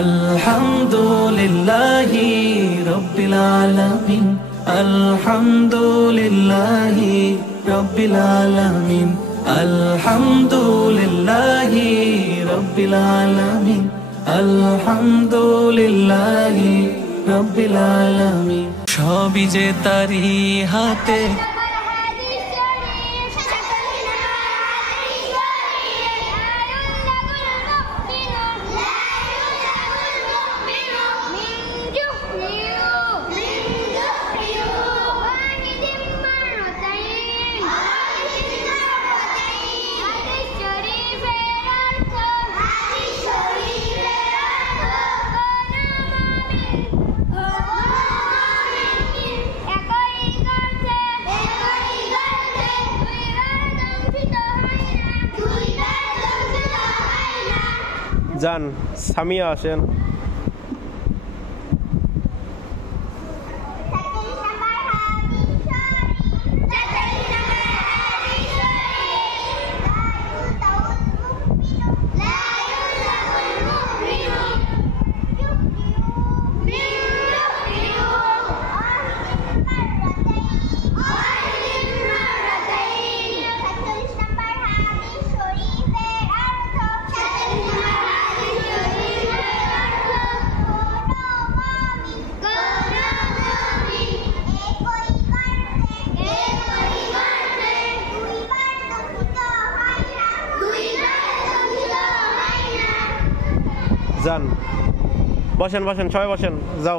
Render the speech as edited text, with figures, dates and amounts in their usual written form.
আলহামদুলিল্লাহি রাব্বিল আলামিন, আলহামদুলিল্লাহি রাব্বিল আলামিন, আলহামদুলিল্লাহি রাব্বিল আলামিন, আলহামদুলিল্লাহি রাব্বিল আলামিন। সবই যে তারি হাতে, যান সামিয়া আসেন। যান বসেন বসেন সবাই বসেন, যাও।